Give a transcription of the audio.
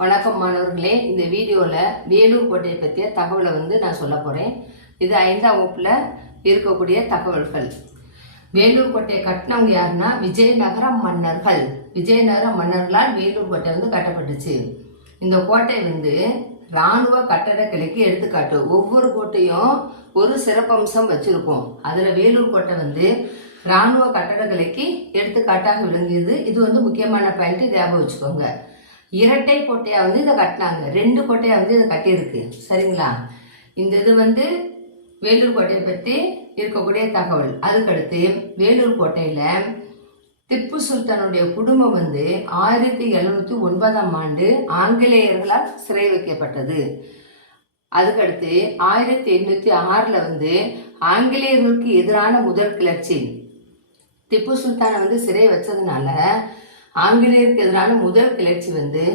வணக்கம் மாணவர்களே, இந்த வீடியோவில் வேலூர் கோட்டையை பற்றிய தகவலை நான் சொல்ல போகிறேன். இது 5ஆம் வகுப்பில் இருக்கக்கூடிய தகவல்கள். வேலூர் கோட்டையை கட்டினவங்க யாருன்னா விஜயநகர மன்னர்கள். விஜயநகர மன்னர்களால் வேலூர் கோட்டை கட்டப்பட்டுச்சு. இந்த கோட்டை இராணுவ கட்டடக்கலைக்கு எடுத்துக்காட்டு. ஒவ்வொரு கோட்டையும் ஒரு சிறப்பம்சம் வச்சிருக்கோம். அதில் வேலூர் கோட்டை இராணுவ கட்டடக்கலைக்கு எடுத்துக்காட்டாக விளங்கியது. இது முக்கியமான பாயிண்ட், ஞாபகம் வச்சுக்கோங்க. இரட்டை கோட்டையா இதை கட்டினாங்க. 2 கோட்டையா இதை கட்டியிருக்கு. சரிங்களா? இந்த இது வேலூர் கோட்டையை பற்றி இருக்கக்கூடிய தகவல். அதுக்கடுத்து வேலூர் கோட்டையில திப்பு சுல்தானுடைய குடும்பம் 1709ஆம் ஆண்டு ஆங்கிலேயர்களால் சிறை வைக்கப்பட்டது. அதுக்கடுத்து 1806ல் ஆங்கிலேயர்களுக்கு எதிரான முதல் கிளர்ச்சி. திப்பு சுல்தானை சிறை வச்சதுனால ஆங்கிலேயருக்கு எதிரான முதல் கிளர்ச்சி